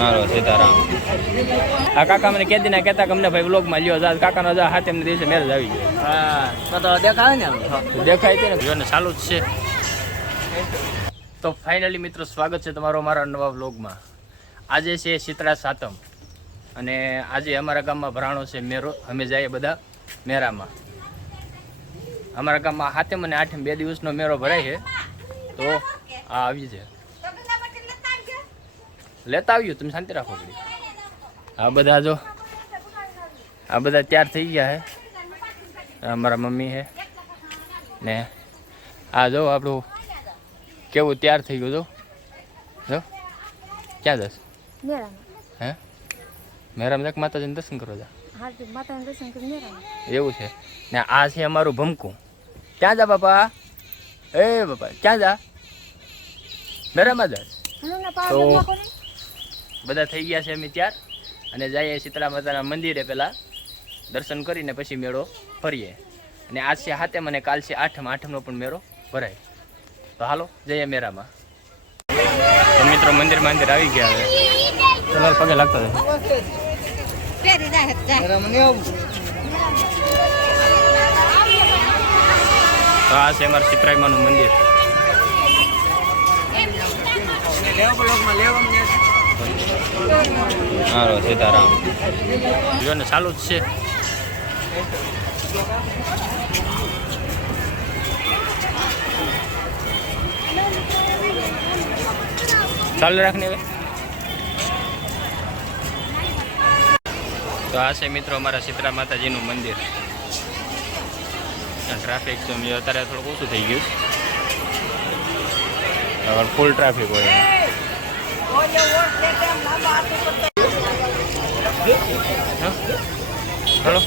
હાલો સીતારામ. આ કાકા મને કેદી ના કહેતા કે અમને ભાઈ વ્લોગમાં લ્યો જા કાકાનો જા હાથેમ દિવસે મેરેજ આવી ગયો. હા તો દેખાય ને દેખાય છે ને જોને ચાલુ જ છે. તો ફાઇનલી મિત્રો સ્વાગત છે તમારો અમારા નવા વ્લોગમાં. આજે છે શીતળા સાતમ અને આજે અમારા ગામમાં ભરાણો છે મેરો. અમે જઈએ બધા મેરામાં. અમારા ગામમાં હાથેમ અને આઠમ 2 દિવસનો મેરો ભરાય છે. તો આ આવી છે લેતા આવ્યું, તમે શાંતિ રાખો પડી. આ બધા જો આ બધા તૈયાર થઈ ગયા હે. અમારા મમ્મી હે ને આ જો આપણું કેવું તૈયાર થઈ ગયું. જો ક્યાં જશ હે મેરામ જાક માતાજીને દર્શન કરો જા. એવું છે ને આ છે અમારું ભમકું. ક્યાં જા બાપા? એ બાપા ક્યાં જા? મેરામાં જા. તો બધા થઈ ગયા છે અમે ત્યાર અને જઈએ શીતળા માતાના મંદિરે પહેલાં દર્શન કરીને પછી મેળો ફરીએ. અને આજ છે હાથેમ અને કાલ છે આઠમ. આઠમનો પણ મેળો ભરાય. તો હાલો જઈએ મેરામાં. તો મિત્રો મંદિરમાં અંદર આવી ગયા હવે. ચલો પગે લાગતા તો આ છે અમારા સિતરાઈમાનું મંદિર. હાલો સીતારામ. જો ને ચાલુ જ છે. ચાલુ રાખને હવે. તો આ છે મિત્રો અમારા શીતળા માતાજીનું મંદિર. ટ્રાફિક તો અત્યારે થોડુંક ઓછું થઈ ગયું. હવે ફૂલ ટ્રાફિક હોય. હલો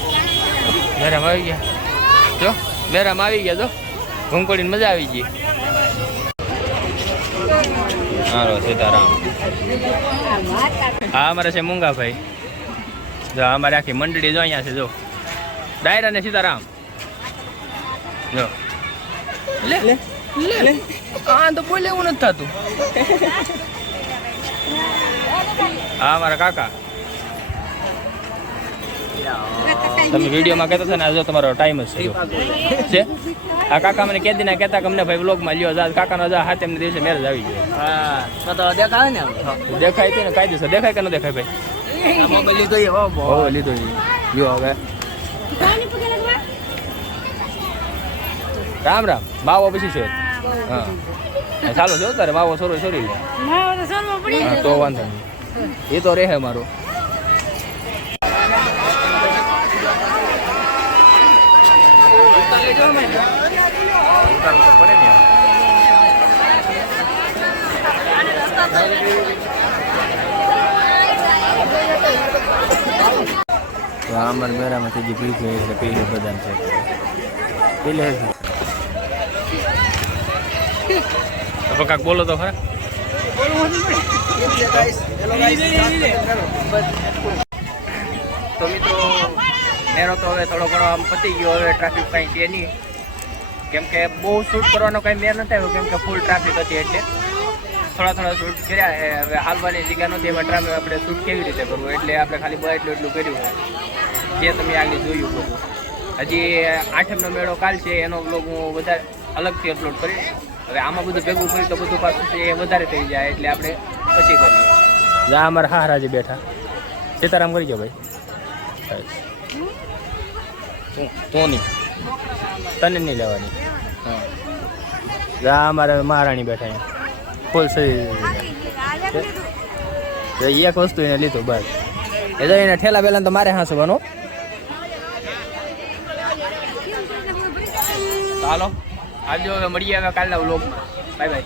મેરામ આવી ગયા. જો મેરામ આવી ગયા. જો ઘૂંકોડીને મજા આવી ગઈ. હાલો સીતારામ. હા અમારે છે મુંગાભાઈ. જો અમારે આખી મંડળી જો અહીંયા છે. જો ડાયરા ને સીતારામ. જો લે લે લે આ તો બોલે એવું નથી થતું. હા મારા કાકા. તમે વિડીયોમાં કહેતા હતા ને જો તમારો ટાઈમ જ છે. આ કાકા મને કેદી ના કહેતા કે અમને ભાઈ વ્લોગમાં લ્યો જા કાકાનો જા હાથેમ દિવસે મેરેજ આવી ગયો. હા તો દેખાય ને દેખાય છે ને કાયદેસર. દેખાય કે ન દેખાય ભાઈ? લીધો લીધો લ્યો હવે. રામ રામ. માવો પછી છે. હા ચાલો જો તારે માવો સોરી લે. તો વાંધો નહીં, એ તો રહે મારો. અમાર મેરામાં થઈ ગઈ પી એટલે પી બદામ છે. પી લે કાક બોલો તો ખરા. તો મિત્રો મેરો તો હવે થોડો ઘણો આમ પતી ગયો. હવે ટ્રાફિક કાંઈ છે નહીં, કેમ કે બહુ શૂટ કરવાનો કાંઈ મેર નથી આવ્યો, કેમ કે ફૂલ ટ્રાફિક હતી. એટલે થોડા શૂટ કર્યા. હવે હાલવાની જગ્યા નહોતી એમાં ટ્રાફિક આપણે શૂટ કેવી રીતે કરવું, એટલે આપણે ખાલી બહાર એટલું કર્યું હોય જે તમે આગળ જોયું બધું. હજી આઠમનો મેળો કાલ છે, એનો બ્લોગ હું વધારે અલગથી અપલોડ કરીશ. હવે આમાં બધું ભેગું કર્યું તો બધું પાછું એ વધારે થઈ જાય, એટલે આપણે પછી કરીએ. જા અમારા હારાજી બેઠા. સીતારામ કરી જાઓ ભાઈ. તો નહીં તને નહીં લેવાની. હા જા અમારે મહારાણી બેઠા અહીંયા ફૂલ સહી. એક વસ્તુ એને લીધું બસ. એ જો એને ઠેલા પેલા તો મારે હાંસવાનું. ચાલો આવજો. હવે મળીએ હવે કાલના વ્લોગમાં. Bye bye.